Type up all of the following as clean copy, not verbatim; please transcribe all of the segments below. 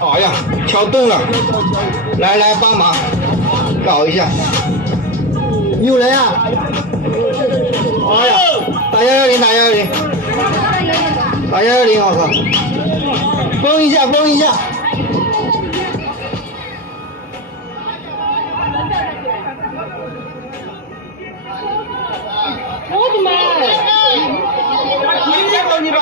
哎呀，敲动了，来帮忙搞一下。有人啊！哎呀，打110，打110，我靠！封一下。我的妈呀！你吧。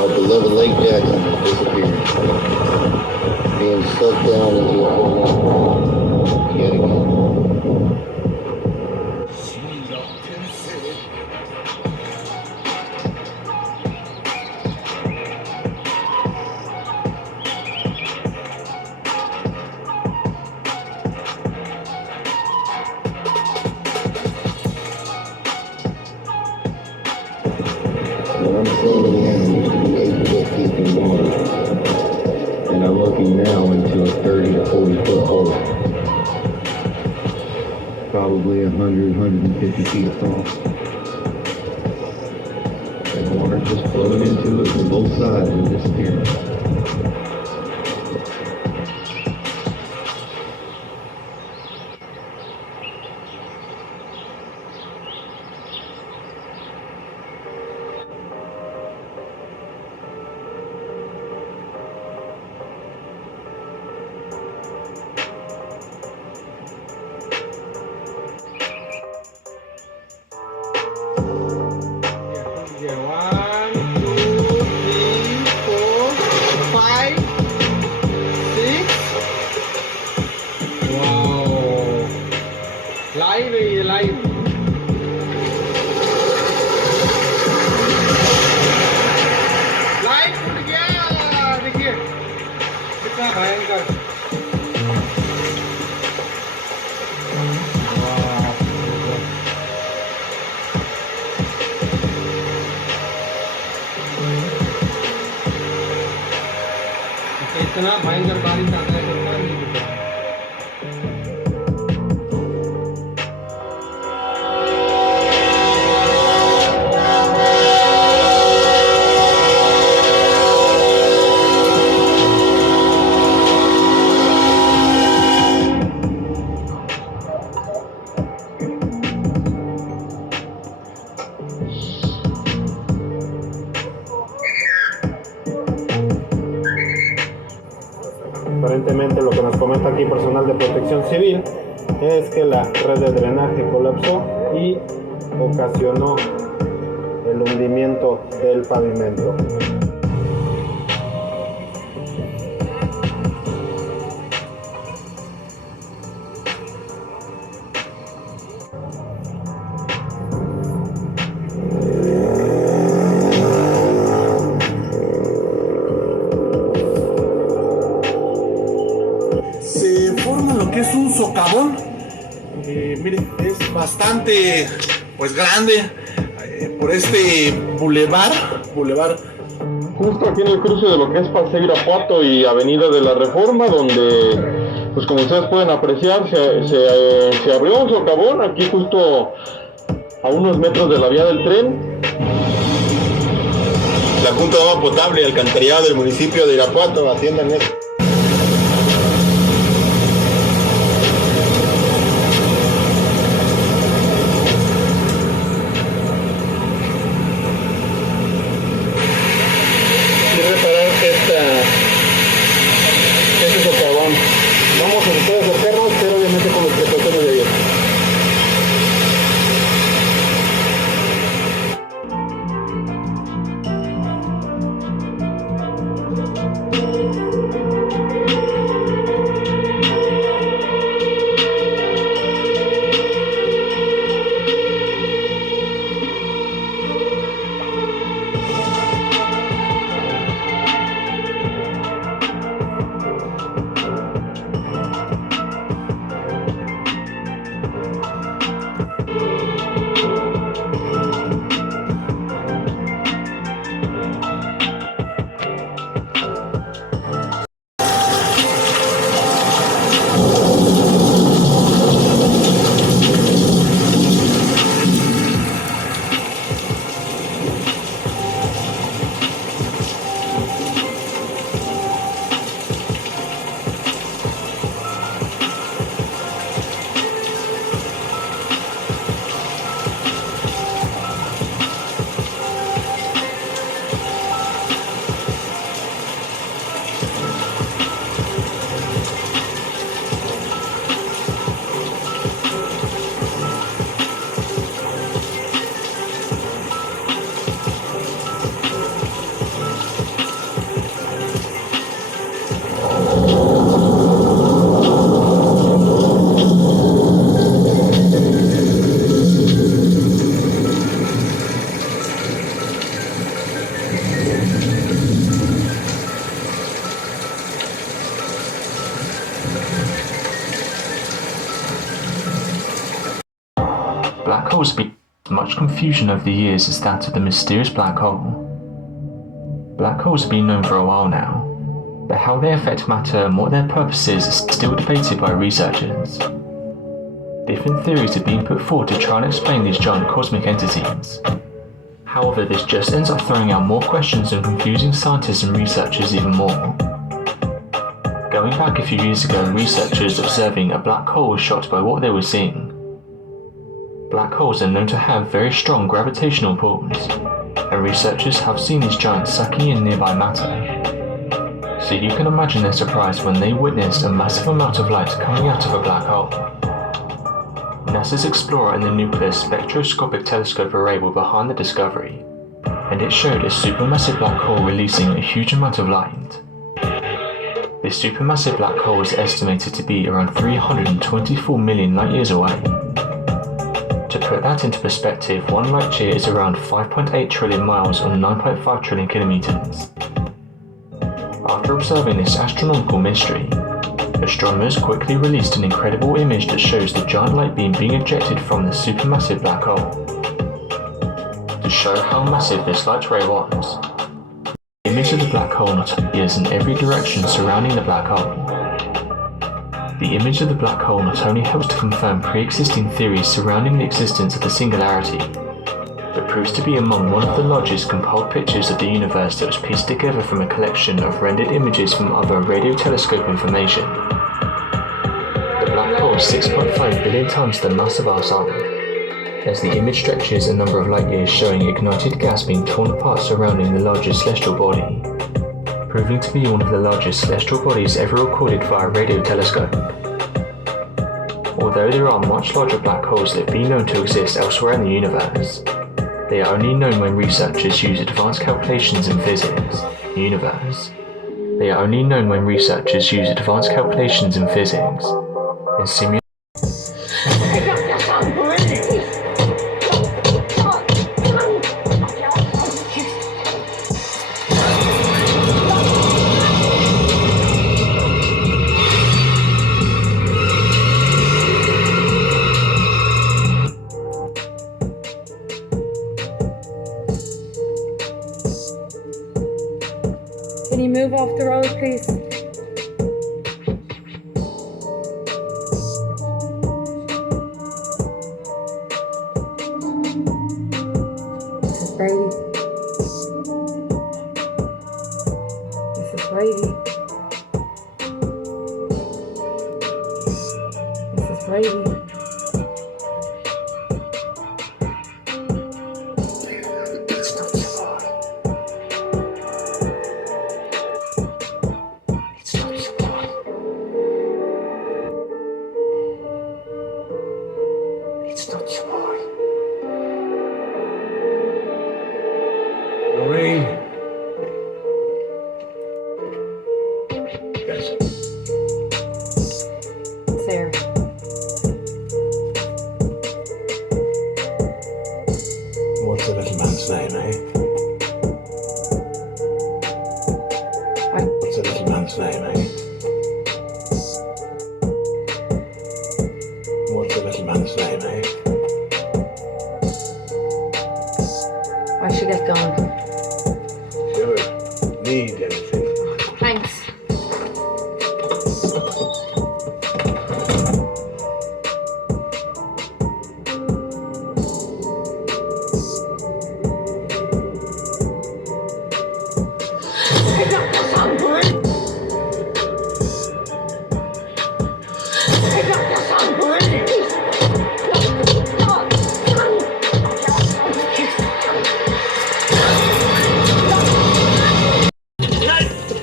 Our beloved Lake Jackson has disappeared, being sucked down into a hole yet again. I'm floating in 8-foot deep in water, and I'm looking now into a 30 to 40 foot hole, probably 100, 150 feet across. And water just flowing into it from both sides and disappearing. भयंकर बारिश आता है तो नहीं दिखता। Aparentemente lo que nos comenta aquí personal de protección civil es que la red de drenaje colapsó y ocasionó el hundimiento del pavimento. Se forma lo que es un socavón. Miren, es bastante pues grande por este bulevar. Justo aquí en el cruce de lo que es Paseo Irapuato y Avenida de la Reforma, donde, pues como ustedes pueden apreciar, se abrió un socavón aquí justo a unos metros de la vía del tren. La Junta de Agua Potable y Alcantarillado del municipio de Irapuato atiendan esto. Este socavón. Vamos a tratar de acercarnos, pero obviamente con los precauciones de ayer. Black holes have been much confusion over the years as that of the mysterious black hole. Black holes have been known for a while now, but how they affect matter and what their purpose is still debated by researchers. Different theories have been put forward to try and explain these giant cosmic entities. However, this just ends up throwing out more questions and confusing scientists and researchers even more. Going back a few years ago, researchers observing a black hole were shocked by what they were seeing. Black holes are known to have very strong gravitational pulls, and researchers have seen these giants sucking in nearby matter. So you can imagine their surprise when they witnessed a massive amount of light coming out of a black hole. NASA's Explorer and the Nuclear Spectroscopic Telescope array were behind the discovery, and it showed a supermassive black hole releasing a huge amount of light. This supermassive black hole is estimated to be around 324 million light years away. To put that into perspective, one light year is around 5.8 trillion miles or 9.5 trillion kilometers. After observing this astronomical mystery, astronomers quickly released an incredible image that shows the giant light beam being ejected from the supermassive black hole. To show how massive this light ray was, the image image of the black hole not only appears in every direction surrounding the black hole. The image of the black hole not only helps to confirm pre-existing theories surrounding the existence of the singularity, but proves to be among one of the largest compiled pictures of the universe that was pieced together from a collection of rendered images from other radio telescope information. The black hole is 6.5 billion times the mass of our Sun, as the image stretches a number of light years, showing ignited gas being torn apart surrounding the largest celestial body, proving to be one of the largest celestial bodies ever recorded via a radio telescope. Although there are much larger black holes that have been known to exist elsewhere in the universe, they are only known when researchers use advanced calculations in physics. They are only known when researchers use advanced calculations in physics and simulate. Can you move off the road, please? Mrs. Brady. Mrs. Brady. Mrs. Brady. Lorraine. Sarah. What's the little man's name, eh? What's the little man's name, eh? What's the little man's name, eh? Why should get going? Ever need anything? Thanks.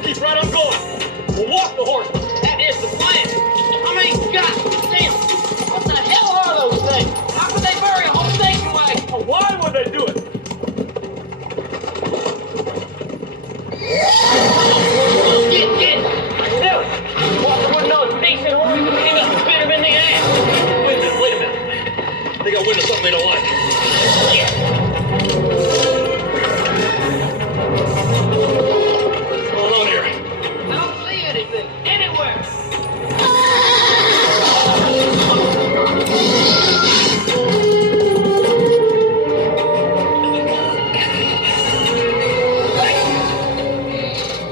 Keep right on going. We'll walk the horse. That is the plan. I mean, God damn. What the hell are those things? How could they bury a whole station wagon? Why would they do it? Get. Do it. Walker wouldn't know it's decent horse. He must have bit him in the ass. Wait a minute. They got wind of something they don't like. What's going on here? I don't see anything. Anywhere.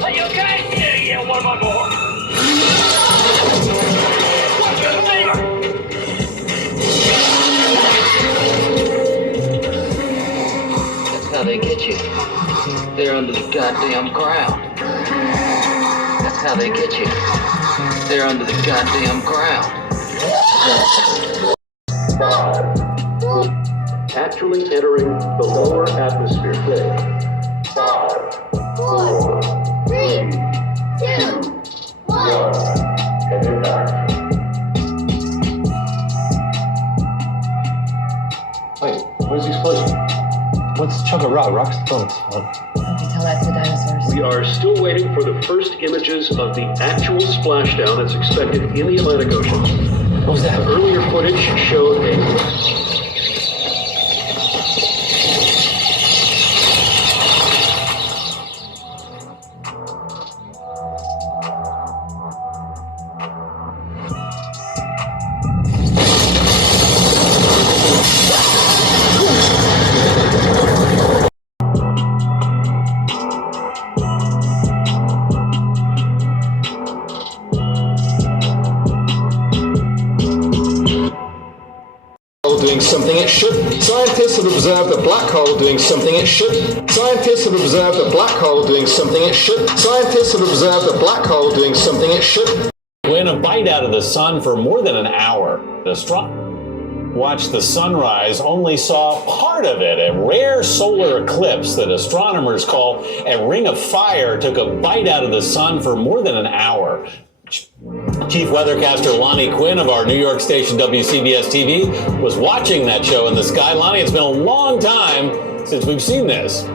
Are you okay? Yeah, one more. What's your neighbor? That's how they get you. They're under the goddamn ground. That's how they get you. They're under the goddamn ground. Actually entering the lower atmosphere. 5, 4, 3, 2, 1, and impact. Wait, where's the explosion? What's a chunk of rock? Rock's don't explode. Don't you tell that to the dinosaurs. We are still waiting for the first images of the actual splashdown that's expected in the Atlantic Ocean. What was that? Earlier footage showed a doing something it shouldn't. Scientists have observed a black hole doing something it shouldn't. Scientists have observed a black hole doing something it shouldn't. Scientists have observed a black hole doing something it shouldn't. When a bite out of the sun for more than an hour, the astronomers watched the sunrise, only saw part of it. A rare solar eclipse that astronomers call a ring of fire took a bite out of the sun for more than an hour. Chief weathercaster Lonnie Quinn of our New York station WCBS TV was watching that show in the sky. Lonnie, it's been a long time since we've seen this.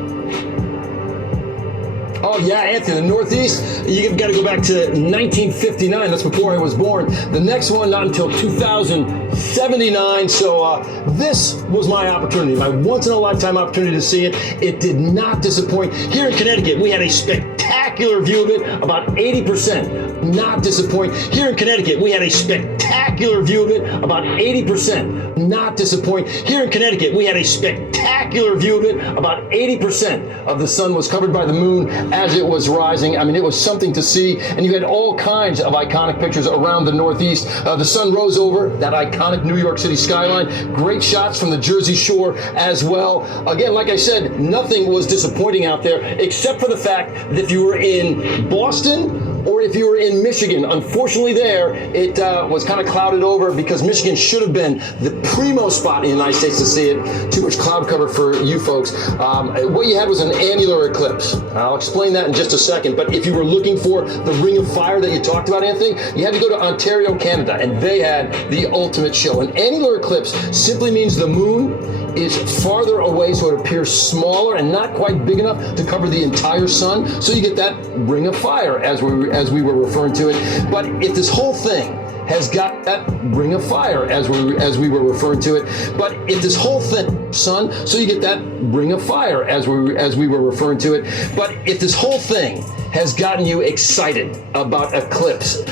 Oh, yeah, Anthony, the Northeast, you've got to go back to 1959. That's before I was born. The next one, not until 2079. So this was my opportunity, my once-in-a-lifetime opportunity to see it. It did not disappoint. Here in Connecticut, we had a spectacular view of it, about 80%. Not disappoint. Here in Connecticut, we had a spectacular view of it, about 80%. Not disappoint. Here in Connecticut, we had a spectacular view of it, about 80% of the sun was covered by the moon as it was rising. I mean, it was something to see, and you had all kinds of iconic pictures around the Northeast. The sun rose over that iconic New York City skyline. Great shots from the Jersey Shore as well. Again, like I said, nothing was disappointing out there, except for the fact that if you were in Boston or if you were in Michigan, unfortunately there, it was kind of clouded over because Michigan should have been the primo spot in the United States to see it. Too much cloud cover for you folks. What you had was an annular eclipse. I'll explain that in just a second, but if you were looking for the ring of fire that you talked about, Anthony, you had to go to Ontario, Canada, and they had the ultimate show. An annular eclipse simply means the moon is farther away, so it appears smaller and not quite big enough to cover the entire sun, so you get that ring of fire as we were referring to it. But if this whole thing has got that ring of fire as we were referring to it, but if this whole thing, sun, so you get that ring of fire as we were referring to it, but if this whole thing has gotten you excited about eclipse